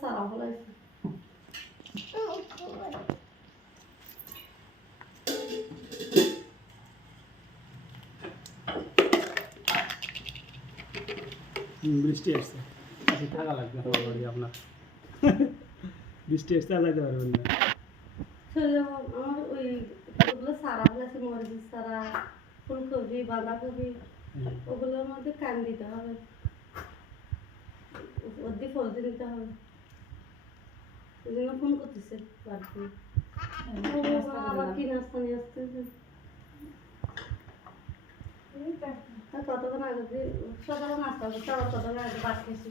সারা ফলাইছে বৃষ্টি আসছে আজকে থাকা লাগবে বাড়ি আপনার বৃষ্টি আসতে আলাদা পারবেন না আমার ওই ওগুলো সারা ফলাইছে মরিচ সারা ফুলকপি বাঁধাকপি ওগুলোর মধ্যে কান দিতে হবে ওর দিয়ে ফলতে দিতে হবে ওই জন্য ফোন করতেছে বাড়িতে আবার কি নাস্তা নিয়ে আসতেছে কতক্ষণ আগে দিয়ে সকালে নাস্তা করতে আবার কতক্ষণ আগে ভাত খেয়েছি